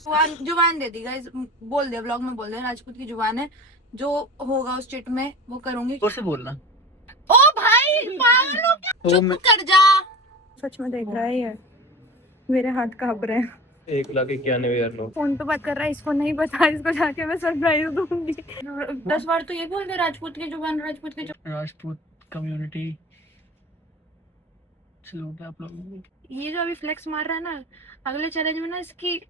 जुबान जुबान दे दी गाइस, बोल दिया व्लॉग में, बोल दिया राजपूत की जुबान है, जो होगा उस चिट में वो करूंगी। जोर से बोलना। ओ भाई पागल हो क्या, वो चुप मैं कर जा। सच में देख रहा है ये, मेरे हाथ कांप रहे हैं। 1,91,000 लोग। फोन पे बात कर रहा है, इसको नहीं पता, इसको जाके मैं सरप्राइज दूंगी। 10 बार तो ये बोल दे राजपूत की जुबान, राजपूत की जुबान। राजपूत कम्युनिटी सलूट है आप लोगों को। ये जो अभी फ्लेक्स मार रहा है ना, अगले चैलेंज में ना इसकी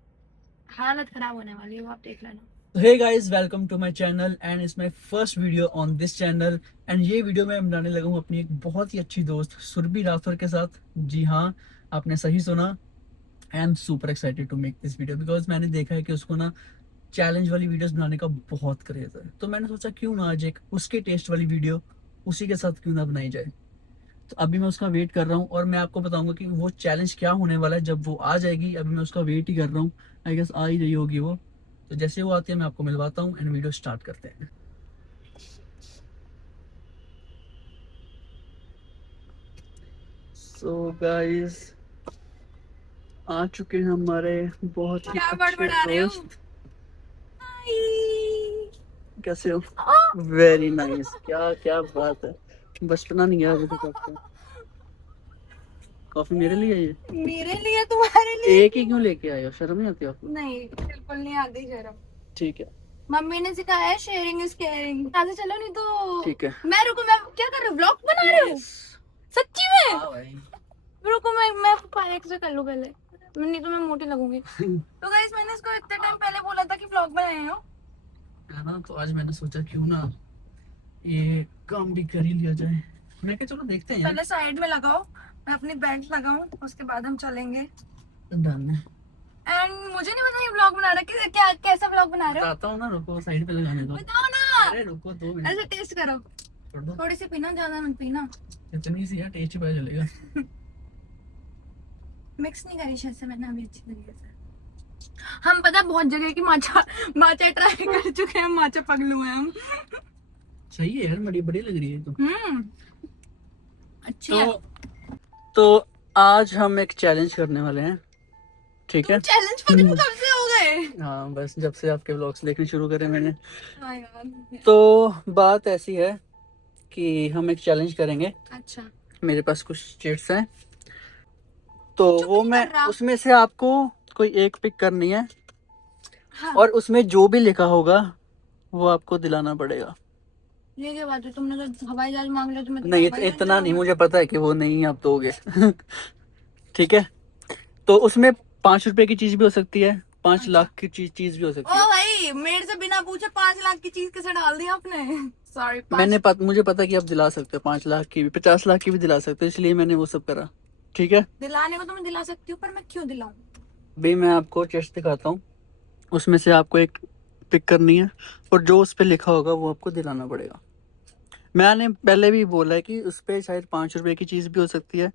हालत खराब होने वाली है, वो आप देख लेना। Hey guys, welcome to my channel and it's my first video on this channel. And ये वीडियो मैं बनाने लगा हूँ अपनी एक बहुत ही अच्छी दोस्त सुरभि राठौर के साथ। जी हाँ, आपने सही सुना। I am super excited to make this video because मैंने देखा है कि उसको ना चैलेंज वाली वीडियोस बनाने का बहुत क्रेज है। तो मैंने सोचा क्यों ना आज एक उसके टेस्ट वाली वीडियो उसी के साथ क्यों ना बनाई जाए। तो अभी मैं उसका वेट कर रहा हूँ और मैं आपको बताऊंगा कि वो चैलेंज क्या होने वाला है जब वो आ जाएगी। अभी मैं उसका वेट ही कर रहा हूँ, आई गेस आ ही रही होगी वो। तो जैसे वो आती है मैं आपको मिलवाता हूँ एंड वीडियो स्टार्ट करते हैं। सो गाइस, आ चुके हैं हमारे बहुत ही क्या अच्छे बड़बड़ा रहे हो? दोस्त। कैसे हो? Very nice. क्या क्या बात है, बचपना नहीं है अभी तक आपका। कॉफी मेरे लिए है ये? मेरे लिए, तुम्हारे लिए एक ही क्यों? क्यों लेके आए हो? शर्म नहीं आती आपको? नहीं बिल्कुल नहीं आती शर्म। ठीक है। मम्मी ने सिखाया है शेयरिंग इज केयरिंग। यहाँ से चलो, नहीं तो ठीक है। मैं रुको, मैं क्या कर रहे हो, व्लॉग बना रहे हो? Yes. सच्ची में? हाँ भाई। रुको, मैं पानी एक्स्ट्रा कर लूं पहले, नहीं तो मैं मोटी लगूंगी। तो गाइस, मैंने इसको इतने टाइम पहले बोला था कि व्लॉग बनाए हो है ना, तो आज मैंने सोचा क्यों ना ये काम भी कर ही लिया जाए। मैं क्या, चलो देखते हैं यार। पहले साइड में लगाओ, मैं अपनी बेल्ट लगाऊं, उसके बाद हम चलेंगे। डन है। एंड मुझे नहीं पता ये व्लॉग बना रहा है, क्या कैसा व्लॉग बना रहे हो? बताता हूँ ना, रुको साइड पे लगाने दो। बताओ ना। अरे रुको 2 मिनट। ऐसे टेस्ट करो, छोड़ दो। थोड़ी सी पीना, ज्यादा मत पीना। इतनी सी है, टेस्ट ही पता चलेगा। मिक्स नहीं करी शायद से मैंने अभी अच्छी तरीके से। हम पता बहुत जगह की माचा माचा ट्राई कर चुके हैं, माचा पगलू हैं हम। सही है यार, बड़ी बड़ी लग रही है तो। अच्छी है। तो आज हम एक चैलेंज करने वाले हैं, ठीक है? चैलेंज पगलू कब से हो गए? हाँ, बस जब से आपके व्लॉग्स देखने शुरू करे मैंने। हाँ यार। तो बात ऐसी है कि हम एक चैलेंज करेंगे। अच्छा, मेरे पास कुछ चिट्स हैं, तो चुप वो नहीं मैं कर रहा। उसमें से आपको कोई एक पिक करनी है हाँ, और उसमें जो भी लिखा होगा वो आपको दिलाना पड़ेगा। ये क्या बात है, तुमने तो हवाई जहाज मांग लिया, तो मैं तुम्हें नहीं, हवाई जहाज इतना नहीं, दिलाऊंगी। मुझे पता है कि वो नहीं आप दोगे। ठीक है, तो उसमें 5 रुपए की चीज भी हो सकती है, 5 लाख अच्छा। की चीज भी हो ओ सकती है। भाई, मेरे से बिना पूछे 5 लाख की चीज कैसे डाल दी आपने? सॉरी, मुझे पता कि आप दिला सकते हो, 5 लाख की भी, 50 लाख की भी दिला सकते हो, इसलिए मैंने वो सब करा। ठीक है दिलाने को तो मैं दिला सकती हूँ, पर मैं क्यों दिलाऊं? भाई, मैं आपको चेस्ट दिखाता हूँ, उसमें से आपको एक पिक करनी है और जो उस पे लिखा होगा वो आपको दिलाना पड़ेगा। मैंने पहले भी बोला है कि उस पे शायद 5 रुपए की चीज भी हो सकती है,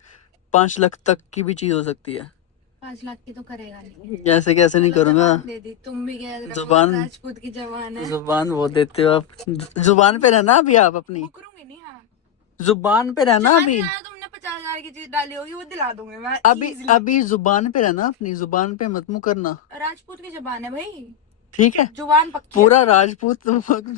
5 लाख तक की भी चीज हो सकती है। 5 लाख की तो करेगा नहीं। ऐसे कैसे नहीं गलत करूंगा। जवाब दे दी, तुम भी कह रहे हो जुबान, राजपूत की जवान है। जुबान वो देते हो आप। जुबान पे रहना अभी आप अपनी, मुकरूंगी नहीं, हाँ। जुबान पे रहना चांद अभी। में आया, तुमने 50 हजार की चीज डाली होगी, वो दिला दूंगी मैं अभी इजीली। अभी जुबान पे रहना अपनी, जुबान पे मत मुंह करना। राजपूत की जबान है भाई, ठीक है, जुबान पक्की है पूरा मेरी। राजपूत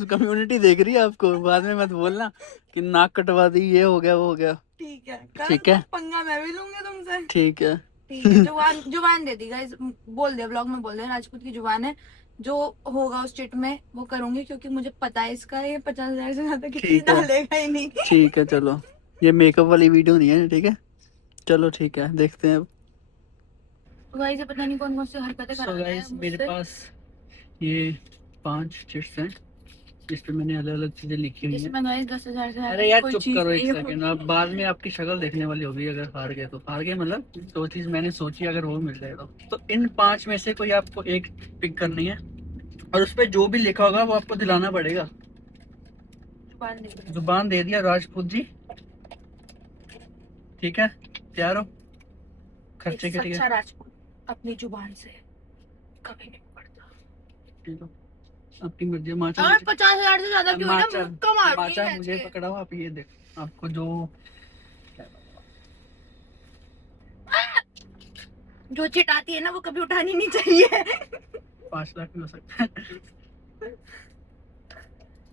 कम्युनिटी देख रही है आपको, बाद में मत बोलना कि नाक कटवा दी, ये हो गया वो हो गया। ठीक है, कल ठीक तो है, पंगा मैं भी लूंगी तुमसे। ठीक है। ठीक है, जुबान जुबान दे दी गाइस, बोल दिया व्लॉग में, बोल दिया राजपूत की जुबान है, जो होगा उस चिट में वो करूंगी, क्योंकि मुझे पता है इसका ये 50 हजार से ज्यादा की चीज ठीक है, डालेगा ही नहीं। ठीक है, चलो ये मेकअप वाली वीडियो नहीं है, ठीक है? चलो ठीक है, देखते हैं अब। गाइस, ये पता नहीं कौन कौन सी हरकतें सो करा रहा गाइस, है मेरे मुझसे। पास ये 5 चिट्स हैं जिस पे मैंने अलग अलग चीजें लिखी हुई हैं। इसमें गाइस 10 हजार से ज्यादा अरे की यार कोई चुप चीज करो एक नहीं सेकंड, होगी। अब बाद में आपकी शक्ल देखने वाली होगी अगर हार गए तो। हार गए मतलब जो चीज मैंने सोची अगर वो मिल जाए तो इन 5 में से कोई आपको एक पिक करनी है और उस पे जो भी लिखा होगा वो आपको दिलाना पड़ेगा। जुबान दे दी। जुबान दे दिया राजपूत जी, ठीक है? तैयार हो एक खर्चे के लिए? सच्चा राजपूत अपनी जुबान से कभी नहीं पड़ता। ठीक है, आपकी मर्जी। माचा और मुझे, 50 हजार से ज्यादा की हुई ना, माचा मुक्का मारूंगी माचा खींच मुझे के। पकड़ाओ आप, ये देखो आपको जो जो चिट आती है ना, वो कभी उठानी नहीं चाहिए। 5 लाख में हो सकता है।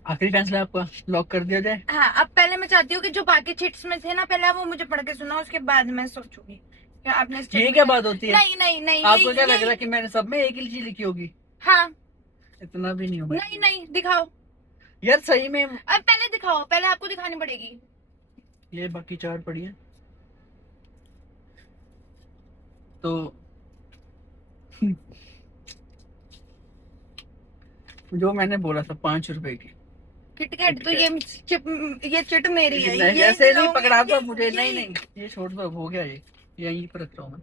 आखिरी फैसला आपका, लॉक कर दिया जाए? हाँ, अब पहले मैं चाहती हूँ कि जो बाकी चिट्स में थे ना, पहले आप वो मुझे पढ़ के सुनाओ, उसके बाद मैं सोचूंगी क्या आपने इस ये चिट क्या में बात होती है? नहीं नहीं नहीं, आपको क्या लग रहा है कि मैंने सब में एक ही चीज लिखी होगी? हाँ, इतना भी नहीं होगा नहीं नहीं, दिखाओ। यार, सही में। अब पहले दिखाओ, पहले आपको दिखानी पड़ेगी। ये बाकी 4 पड़ी है तो जो मैंने बोला था 5 रुपए की किटकैट तो ये चिट मेरी है, नहीं, ये ऐसे नहीं दिलाऊंगी, पकड़ा था ये- मुझे, ये- नहीं नहीं, ये छोड़ दो, अब हो गया, ये यहीं पर रख रहा हूँ मैं।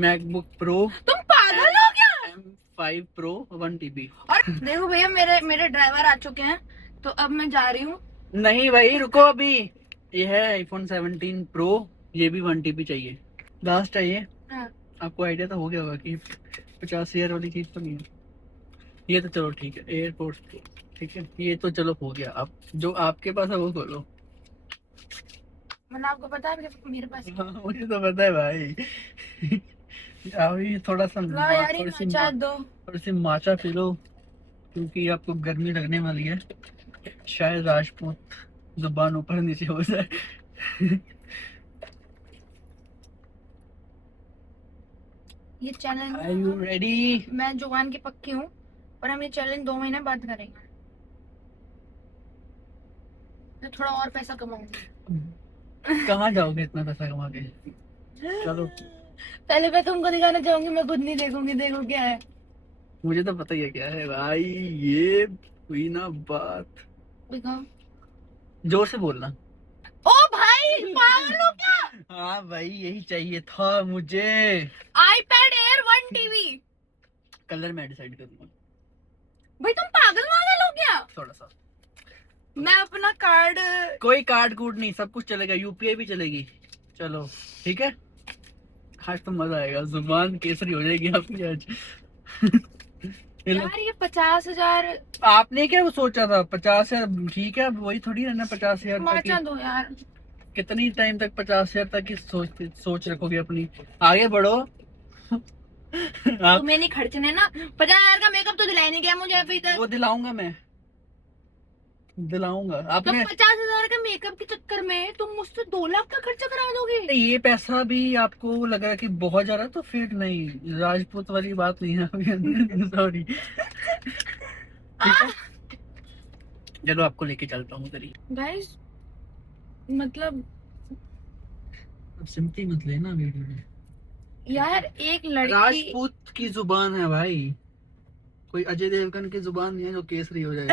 मैकबुक प्रो तुम पागल हो क्या? M5 Pro 1 TB। और देखो भैया, मेरे मेरे ड्राइवर आ चुके हैं, तो अब मैं जा रही हूँ। नहीं भाई, रुको अभी। ये है iPhone 17 Pro, ये भी 1 TB चाहिए, लास्ट है ये। हाँ। आपको आइडिया तो हो गया होगा कि 50,000 वाली चीज तो नहीं है ये। तो चलो ठीक है, एयरपोर्ट, ठीक है, ये तो चलो हो गया। अब जो आपके पास है वो खोलो। मतलब आपको पता है मेरे पास हाँ, मुझे तो पता है भाई। अभी थोड़ा सा लाओ यार, ये माचा दो। थोड़ी सी माचा पी लो, क्योंकि आपको गर्मी लगने वाली है। शायद राजपूत जुबान ऊपर नीचे हो जाए। ये चैलेंज Are you ready? मैं जुबान की पक्की हूँ, और हम ये चैलेंज 2 महीने बाद करेंगे। तो थोड़ा और पैसा कमाऊंगी। कहाँ जाओगे इतना पैसा कमा के? चलो, पहले मैं तुमको दिखाना चाहूंगी, मैं खुद नहीं देखूंगी, देखो क्या है। मुझे तो पता ही है क्या है भाई। ये हुई ना बात। दिखाओ। जोर से बोलना। ओ भाई, पागल हो क्या? हाँ भाई, यही चाहिए था मुझे। iPad Air 1 TB। कलर मैं डिसाइड करूंगा। भाई तुम पागल हो क्या? थोड़ा सा। मैं अपना कार्ड कोई कार्ड कूड नहीं, सब कुछ चलेगा, यूपीआई भी चलेगी। चलो ठीक है, आज तो मजा आएगा, जुबान केसरी हो जाएगी आपकी आज। यार, ये 50,000 आपने क्या वो सोचा था? 50,000 ठीक है, अब वही थोड़ी रहना 50,000 माचा तक दो यार। ही। कितनी टाइम तक 50,000 तक की सोच रखोगे अपनी? आगे बढ़ो। आप तुम्हें नहीं खर्चने ना, 50,000 का मेकअप तो दिलाया नहीं गया मुझे अभी तक। वो दिलाऊंगा मैं, दिलाऊंगा तो आपने। 50,000 का मेकअप के चक्कर में तुम मुझसे 2 लाख का खर्चा करा दोगे? ये पैसा भी आपको लग रहा है कि बहुत ज्यादा, तो फिर नहीं, राजपूत वाली बात नहीं है अभी। सॉरी। ठीक है, चलो आपको लेके चलता हूँ उधर ही। गाइस, मतलब अब सिमटी मत लेना वीडियो में। यार, एक लड़की राजपूत की जुबान है भाई, कोई अजय देवगन की जुबान नहीं है जो केसरी हो जाए।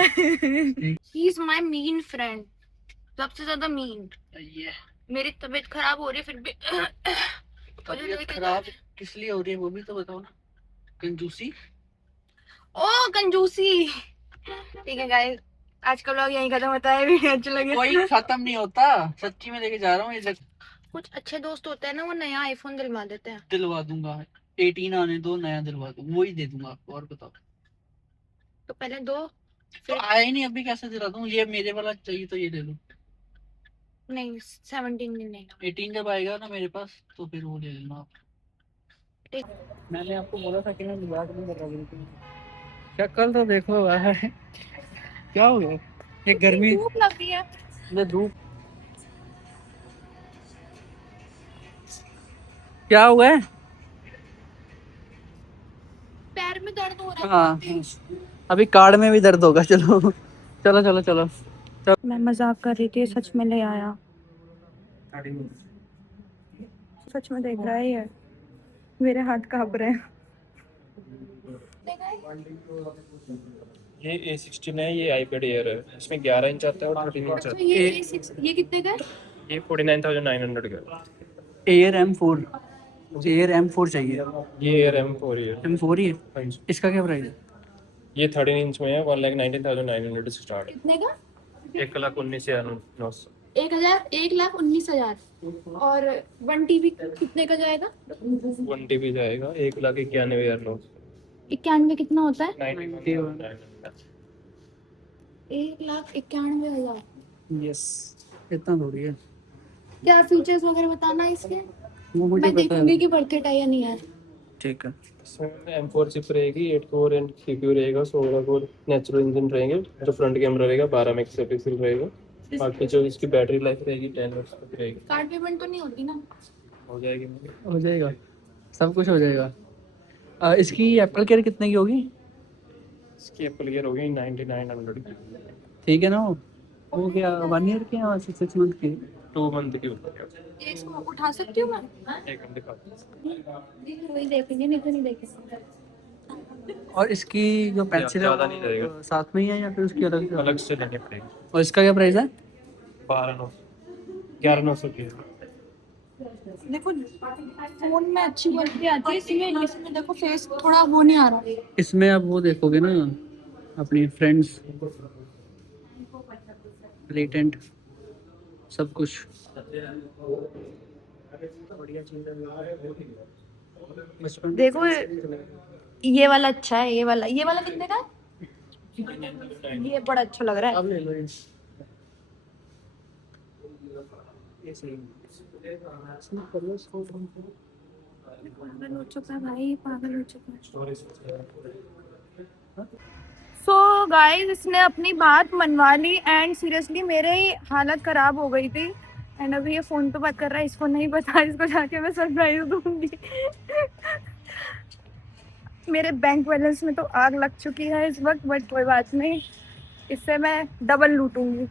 He is my mean friend, सबसे ज्यादा मीन। ये मेरी तबीयत खराब हो रही है, फिर भी मुझे तबीयत लेके खराब किस लिए हो रही है वो भी तो बताओ ना। कंजूसी। ओ कंजूसी। ठीक है गाइस, आज का व्लॉग यहीं खत्म होता है। वीडियो अच्छा लगे कोई खत्म नहीं होता, सच्ची में लेके जा रहा हूँ ये कुछ अच्छे दोस्त होते हैं ना, वो नया आईफोन दिलवा देते हैं। दिलवा दूंगा। 18 आने दो, नया दिलवा दूंगा, वही दे दूंगा आपको। और बताओ। तो पहले दो, तो फिर आया ही नहीं, अभी कैसे दिला दूं? ये मेरे वाला चाहिए तो ये ले लो। नहीं, 17 नहीं। 18 जब आएगा ना मेरे पास तो फिर वो ले लेना आप। ठीक। मैंने आपको बोला था कि मैं मजाक नहीं कर रहा बिल्कुल। शक्ल तो देखो भाई, क्या हो गया? ये गर्मी, धूप लग रही है। ये धूप, क्या हुआ है? पैर में दर्द हो रहा है। हाँ, अभी कार्ड में भी दर्द होगा। चलो चलो चलो चलो। मैं मजाक कर रही थी, सच में ले आया। सच में देख रहा है ये, मेरे हाथ कांप रहे हैं। ये A16 है, ये iPad Air है। इसमें 11 इंच आता है और 13 इंच आता ये कितने का है? है। ये 49,900 का है। एयर M4, एयर M4 चाहिए। ये Air M4 ही है। M4 ही है। हाँ जी। इसका क्या प्राइस है? ये 13 इंच में है, 1,19,900 से स्टार्ट है। कितने का? 1,19,900। 1,19,000। और 1 TB कितने का जाएगा? 1 TB जाएगा 1,91,900। 91 कितना होता है? 91,900। 1,91,000। यस, इतना थोड़ी है। क्या फीचर्स वगैरह बताना इसके? वो मुझे मैं पता देखूंगी है। कि बर्थडे है या नहीं है। ठीक है। इसमें M4 चिप रहेगी, 8 कोर एंड CPU रहेगा, 16 कोर नेचुरल इंजन रहेंगे, जो फ्रंट कैमरा रहेगा 12 मेगापिक्सल रहेगा। बाकी जो इसकी बैटरी लाइफ रहेगी 10 वर्ष की रहेगी। कार्ड पेमेंट तो नहीं होती ना? हो जाएगी मेरी। हो जाएगा, सब कुछ हो जाएगा। इसकी एप्पल केयर कितने की होगी? इसकी एप्पल ईयर होगी 9900 की। ठीक है ना? वो क्या 1 ईयर की या 6 मंथ की? 2 मंथ की होगी। ये इसको उठा सकती हूँ मैं? एक मिनट दिखा दूँ। वही देखेंगे, नहीं तो नहीं देखेंगे। और इसकी जो पेंसिल है ज़्यादा नहीं जाएगा। वो साथ में ही है या फिर उसकी अलग से? अलग से लेनी पड़ेगी। और इसका क्या प्राइस है? 11,900 की। देखो फोन में अच्छी क्वालिटी आती है, इसमें देखो फेस थोड़ा वो नहीं आ रहा। इसमें आप वो देखोगे ना अपनी फ्रेंड्स, लेटेंट, सब कुछ बढ़िया चीज है। बचपन देखो ये वाला अच्छा है, ये वाला कितने का है? ये बड़ा अच्छा लग रहा है। अब ले लो ये सही है। पागल हो चुका है भाई, पागल हो चुका है। सो गाइस, इसने अपनी बात मनवा ली एंड सीरियसली मेरे ही हालत खराब हो गई थी। एंड अभी ये फोन पे बात कर रहा है, इसको नहीं पता, इसको जाके मैं सरप्राइज दूंगी। मेरे बैंक बैलेंस में तो आग लग चुकी है इस वक्त, बट कोई बात नहीं, इससे मैं डबल लूटूंगी।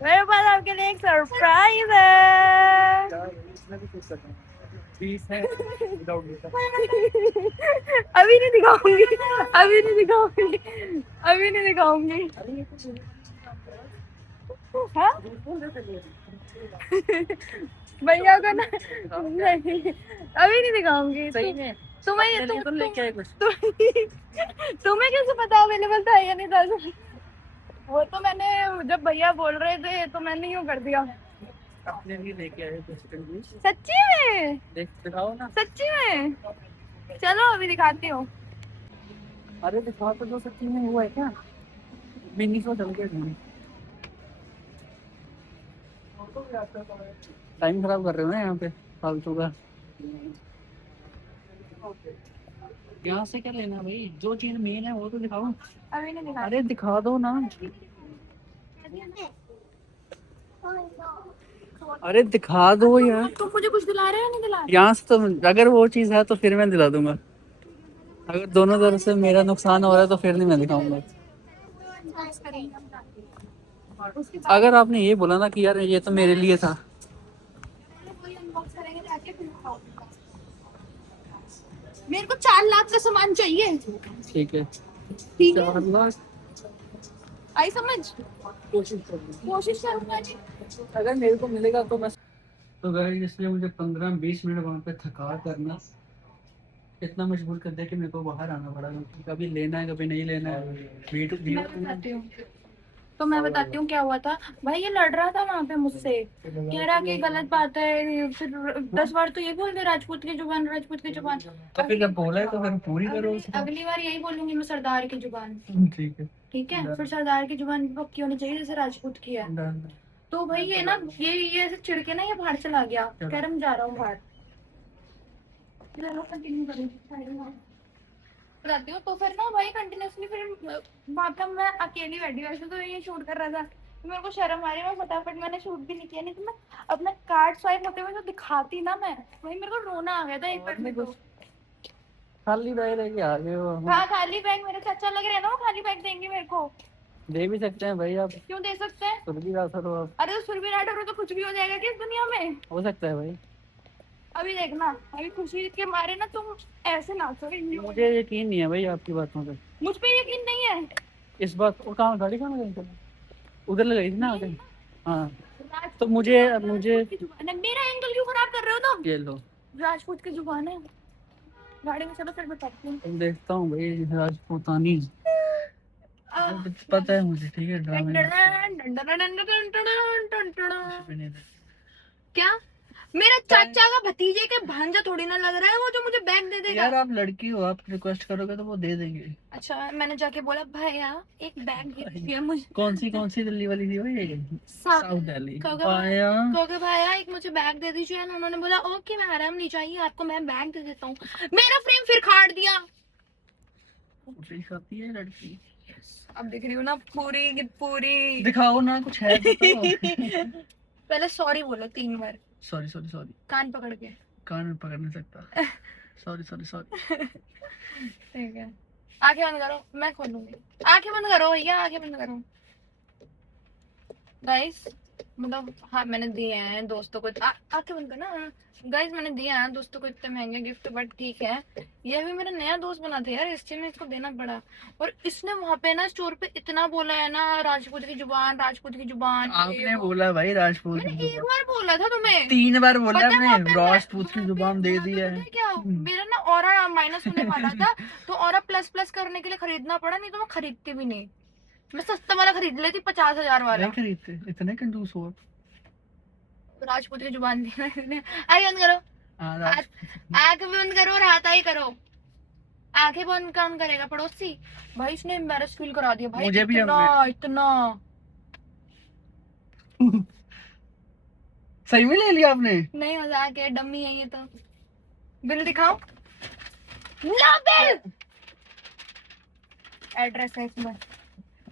मेरे पास आपके लिए एक सरप्राइज है। अभी नहीं दिखाऊंगी, अभी नहीं दिखाऊंगी, अभी नहीं दिखाऊंगी। हाँ? भैया को ना, नहीं अभी नहीं दिखाऊंगी। तुम्हें तुम्हें कैसे पता अवेलेबल था या नहीं था? वो तो मैंने जब भैया बोल रहे थे तो मैंने यूं कर दिया। अपने लिए लेके आए थे सच्ची में? दिखाओ ना। सच्ची में? चलो अभी दिखाती हूँ। अरे दिखाओ तो, जो सच्ची में हुआ है क्या? मिनी को चल के टाइम खराब कर रहे हो ना यहाँ पे फालतू का। यहाँ से क्या लेना भाई, जो चीज मेन है वो तो दिखाओ। अभी नहीं दिखा। अरे दिखा दो ना। अरे दिखा दो यार। तुम मुझे कुछ दिला रहे हो, नहीं दिला रहे? यहाँ से तो अगर वो चीज है तो फिर मैं दिला दूंगा, अगर दोनों तरफ से मेरा नुकसान हो रहा है तो फिर नहीं मैं दिखाऊंगा। अगर आपने ये बोला ना कि यार ये तो मेरे लिए था। मेरे को 4 लाख का सामान चाहिए। ठीक है, ठीक है, 4 लाख आई समझ। कोशिश करूंगा। कोशिश करूंगा जी। अगर मेरे को मिलेगा तो मैं तो गाइस, इसलिए मुझे 15-20 मिनट वहाँ पे थका करना इतना मजबूर कर दिया कि मेरे को बाहर आना पड़ा, क्योंकि कभी लेना है कभी नहीं लेना है। मैं बताती हूँ क्या हुआ था। भाई ये लड़ रहा था वहाँ पे मुझसे, कह रहा कि गलत बात है, फिर 10 बार तो ये बोल दे राजपूत की जुबान, राजपूत की जुबान। तो फिर जब बोला है तो फिर पूरी करो। अगली बार यही बोलूंगी मैं, सरदार की जुबान। ठीक है, ठीक है, फिर सरदार की जुबान भी पक्की होनी चाहिए जैसे राजपूत की है। तो भाई ये ना, ये ऐसे चिढ़के ना ये बाहर चला गया, कह रहा मैं जा रहा हूँ बाहर। बताती हूँ तो फिर ना भाई कंटिन्यूसली फिर वहाँ पे मैं अकेली बैठी, वैसे तो ये शूट कर रहा था, तो मेरे को शर्म आ रही है, मैं फटाफट मैंने शूट भी नहीं किया, नहीं तो मैं अपना कार्ड स्वाइप होते हुए तो दिखाती ना मैं। वही मेरे को रोना आ गया था एक बार में। तो खाली बैग लेके आ गए हो। हाँ, खाली बैग मेरे से अच्छा लग रहा है ना, वो खाली बैग देंगे मेरे को। दे भी सकते हैं भाई आप। क्यों दे सकते हैं? सुरभि राठौर हो आप। अरे तो सुरभि राठौर हो तो कुछ भी हो जाएगा क्या इस दुनिया में? हो सकता है भाई। अभी देखना, अभी खुशी के मारे ना तुम ऐसे नाचोगे। मुझे यकीन नहीं है भाई आपकी बातों पे। मुझ पे यकीन नहीं है इस बात को। कहाँ गाड़ी कहाँ गई? उधर लगाई थी ना आगे। हाँ, तो मुझे मेरा एंगल क्यों खराब कर रहे हो तुम? ये लो, राजपूत की जुबान है गाड़ी में। चलो फिर बताती हूँ। देखता हूँ भाई राजपूतानी। पता है मुझे, ठीक है ड्रामे क्या मेरा चाचा का भतीजे के भांजा थोड़ी ना लग रहा है वो जो मुझे बैग दे देगा। यार आप लड़की हो, आप रिक्वेस्ट करोगे तो वो दे देंगे। अच्छा मैंने जाके बोला भैया एक बैग दे दीजिए मुझे। कौन सी दिल्ली वाली थी वो, ये साउथ दिल्ली पाया। क्योंकि भैया एक मुझे बैग दे दीजिए, उन्होंने बोला ओके मैडम नहीं चाहिए आपको, मैं बैग दे देता हूँ। मेरा फ्रेम फिर खाड़ दिया। खाती है लड़की। अब दिख रही हूँ ना पूरी की पूरी। दिखाओ ना कुछ है तो। पहले सॉरी बोलो 3 बार। सॉरी कान पकड़ के। कान में पकड़ नहीं सकता। सॉरी। ठीक है आंखें बंद करो, मैं खोलूंगी। आंखें बंद करो भैया, आंखें बंद करो। गाइस मतलब हाँ मैंने दिए हैं दोस्तों को, आंखें बंद करना। गाइस मैंने दिए हैं दोस्तों को इतने महंगे गिफ्ट, बट ठीक है ये भी मेरा नया दोस्त बना था यार, इसलिए मैं इसको देना पड़ा। और इसने वहाँ पे ना स्टोर पे इतना बोला है ना, राजपूत की जुबान। आपने बोला भाई राजपूत की मैंने एक जुबान, बार बोला था तुम्हें, 3 बार बोला पता है आपने वहाँ पे राजपूत की वहाँ जुबान पे दे वहाँ पे दी है। पता है क्या मेरा ना ऑरा माइनस होने वाला था, तो ऑरा प्लस करने के लिए खरीदना पड़ा, नहीं तो मैं खरीदती भी नहीं। मैं सस्ता वाला खरीद लेती 50,000 वाला। नहीं खरीदते, इतने कंजूस हो। राजपूत की जुबान दी मैंने। आंखें बंद करो, आंखें बंद करो और हाथ आई करो। आंखें बंद कौन करेगा, पड़ोसी। भाई इसने एम्बैरेस फील करा दिया भाई, मुझे भी इतना सही में ले लिया आपने। नहीं मजाक है, डम्मी है ये तो। बिल दिखाओ, लो बिल। एड्रेस है इसमें।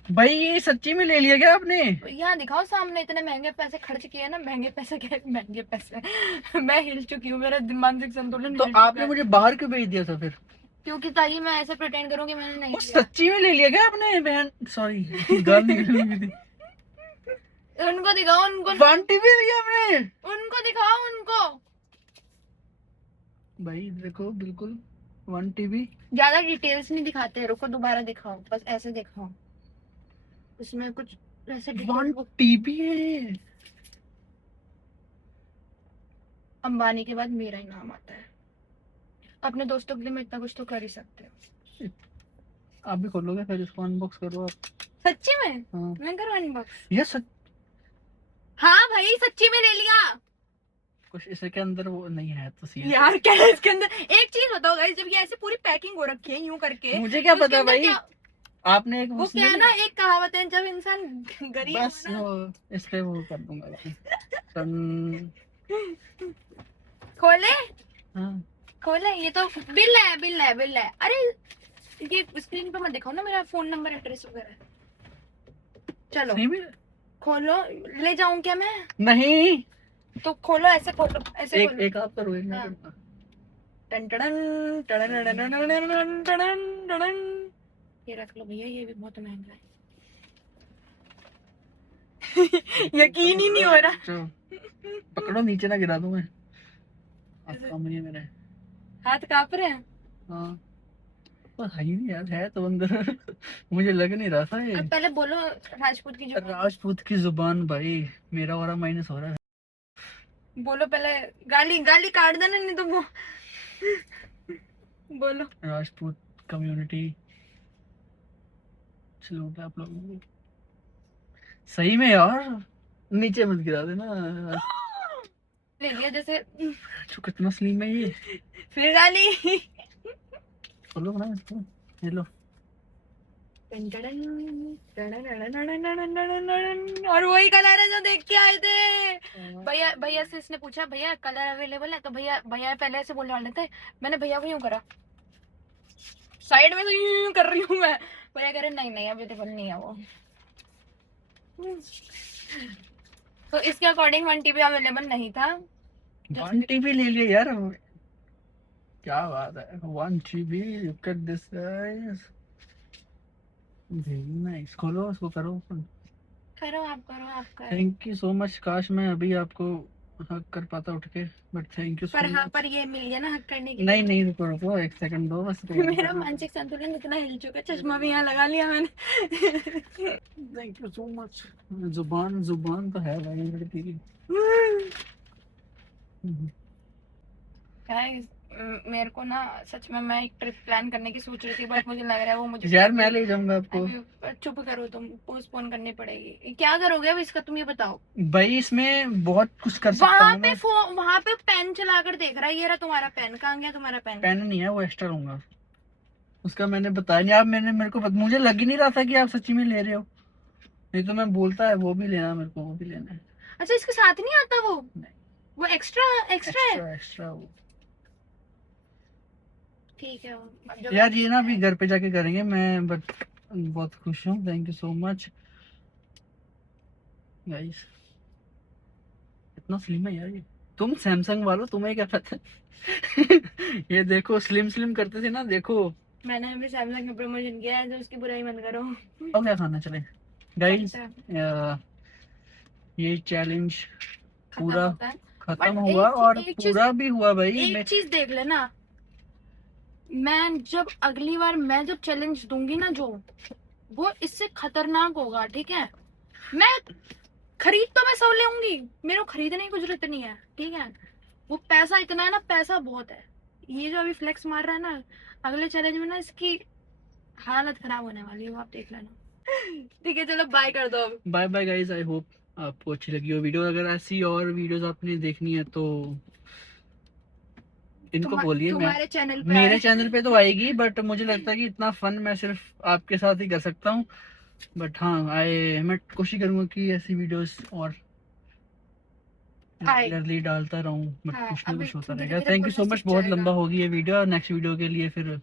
भाई ये सच्ची में ले लिया क्या आपने? यहाँ दिखाओ सामने, इतने महंगे पैसे खर्च किए ना, महंगे पैसे मैं हिल चुकी हूँ, मेरा मानसिक संतुलन तो हिल चुका आपने है। मुझे बाहर क्यों भेज दिया था फिर? क्योंकि ताकि मैं ऐसे प्रिटेंड करूँ कि मैंने नहीं वो लिया। सच्ची में ले लिया क्या आपने? बहन सॉरी गाल निकल गई थी। उनको दिखाओ, उनको 1 टीवी लिया आपने? उनको दिखाओ उनको। भाई देखो बिल्कुल 1 टीवी। ज्यादा डिटेल्स नहीं दिखाते, रुको दोबारा दिखाओ, बस ऐसे दिखाओ, इसमें कुछ ऐसे 1 टीवी है। अंबानी के बाद मेरा ही नाम आता है। अपने दोस्तों के लिए मैं इतना कुछ तो कर ही सकते हो। आप भी खोलोगे फिर इसको, अनबॉक्स करो आप। सच्ची में? हाँ। मैं करूँ अनबॉक्स? ये हाँ भाई सच्ची में ले लिया। कुछ इसके अंदर वो नहीं है तो सीरियस। यार क्या है इसके अंदर, एक चीज बताओ गाइस, जब ये ऐसे पूरी पैकिंग हो रखी है यूं करके, मुझे क्या तो उसके पता अंदर भाई। क्या- आपने एक वो क्या है ना, एक कहावत है, जब इंसान गरीब हो बस ना। वो इस पे वो कर दूंगा सन। खोले हाँ। खोले, ये तो बिल है। अरे ये स्क्रीन पे मत दिखाओ ना मेरा फोन नंबर एड्रेस वगैरह। चलो सही में? खोलो, ले जाऊं क्या मैं? नहीं तो खोलो, ऐसे खोलो, ऐसे खोलो। एक आप करो, एक मैं हाँ। करूंगा। टन टन टन टन टन टन टन। ये रख लो भैया, ये भी बहुत महंगा है। यकीन ही नहीं हो रहा। जो पकड़ो, नीचे ना गिरा दूं मैं। आपका मुझे मेरे हाथ कांप रहे हैं। हाँ पर है ही नहीं यार, है तो अंदर। मुझे लग नहीं रहा था ये। अब पहले बोलो राजपूत की जुबान। राजपूत की जुबान भाई, मेरा और माइनस हो रहा है। बोलो पहले, गाली काट देना नहीं तो वो। बोलो। राजपूत कम्युनिटी सलूट है आप लोगों को। सही में यार, नीचे मत गिरा देना। ले लिया जैसे। जो कितना स्लिम है ये। फिर गाली। खोलो ना इसको, ये लो। और वही कलर है जो देख के आए थे। भैया से इसने पूछा भैया कलर अवेलेबल है, तो भैया पहले ऐसे बोलने वाले थे, मैंने भैया को यूं करा, साइड में तो यूं कर रही हूँ मैं। भैया कह रहे नहीं अवेलेबल नहीं है वो। तो इसके अकॉर्डिंग 1 टीबी अवेलेबल नहीं था। 1 टीबी ले लिया यार, क्या बात है। 1 TB, look at this guys, very nice. खोलो उसको, करो आप करो। Thank you so much. काश मैं अभी आपको हक कर पाता उठ के, but thank you so much. पर ये मिल गया ना हक करने के नहीं रुको 1 सेकंड दो बस। मेरा मानसिक संतुलन इतना हिल चुका, चश्मा भी यहाँ लगा लिया मैंने। Thank you so much. जुबान तो है भाई लड़की की। गाइस मेरे को ना सच में मैं एक ट्रिप प्लान करने की सोच रही थी, बट मुझे लग रहा है वो मुझे यार मैं ले जाऊंगा आपको। अभी चुप करो तुम, पोस्टपोन करनी पड़ेगी। क्या करोगे अब इसका, तुम ये बताओ। भाई इसमें बहुत कुछ कर सकता हूँ मैं। वहां पे पेन चलाकर देख रहा है, ये रहा तुम्हारा पेन, कहाँ गया तुम्हारा पेन? पेन नहीं है, वो एक्स्ट्रा लूंगा। उसका मैंने बताया नहीं, आप मेरे को मुझे लग ही नहीं रहा था कि आप सच्ची में ले रहे हो, नहीं तो मैं बोलता है वो भी लेना, मेरे को वो भी लेना है। अच्छा, इसके साथ नहीं आता वो? नहीं। वो एक्स्ट्रा एक्स्ट्रा है। एक्स्ट्रा वो। ठीक है, अब जब यार ये ना अभी घर पे जाके करेंगे, मैं बट बहुत खुश हूँ, thank you so much guys. इतना स्लिम है यार ये। तुम सैमसंग वालों, तुम्हें क्या पता ये देखो स्लिम स्लिम करते थे ना, देखो। मैंने अभी सैमसंग का प्रमोशन किया है, तो उसकी बुराई मत करो। अब क्या खाना चले गाइस, ये चैलेंज खत्म पूरा होता है। खत्म But हुआ, और एक पूरा भी हुआ भाई। एक चीज देख लेना, मैं जब अगली बार मैं जब चैलेंज दूंगी ना, जो वो इससे खतरनाक होगा, ठीक है? मैं खरीद तो मैं सब लेऊंगी, मेरे को खरीदने की जरूरत नहीं है, ठीक है? वो पैसा इतना है ना, पैसा बहुत है। ये जो अभी फ्लेक्स मार रहा है ना, अगले चैलेंज में ना इसकी हालत खराब होने वाली है, वो आप देख लेना। ठीक है, चलो बाय कर दो अब। Bye bye guys, I hope आपको अच्छी लगी हो वीडियो। अगर ऐसी और वीडियोस आपने देखनी है तो इनको बोलिए, मैं तुम्हारे चैनल पे मेरे चैनल पे तो आएगी, बट मुझे लगता है कि इतना फन मैं सिर्फ आपके साथ ही कर सकता हूँ। बट हाँ, मैं कोशिश करूंगा कि ऐसी वीडियोस और रेगुलरली डालता रहूं, बट हाँ, कुछ ना अभी कुछ होता धीरे रहेगा। धीरे thank you so process much, बहुत चलेगा। लंबा होगी ये वीडियो, नेक्स्ट वीडियो के लिए फिर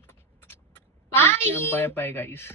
बाय। Bye bye guys.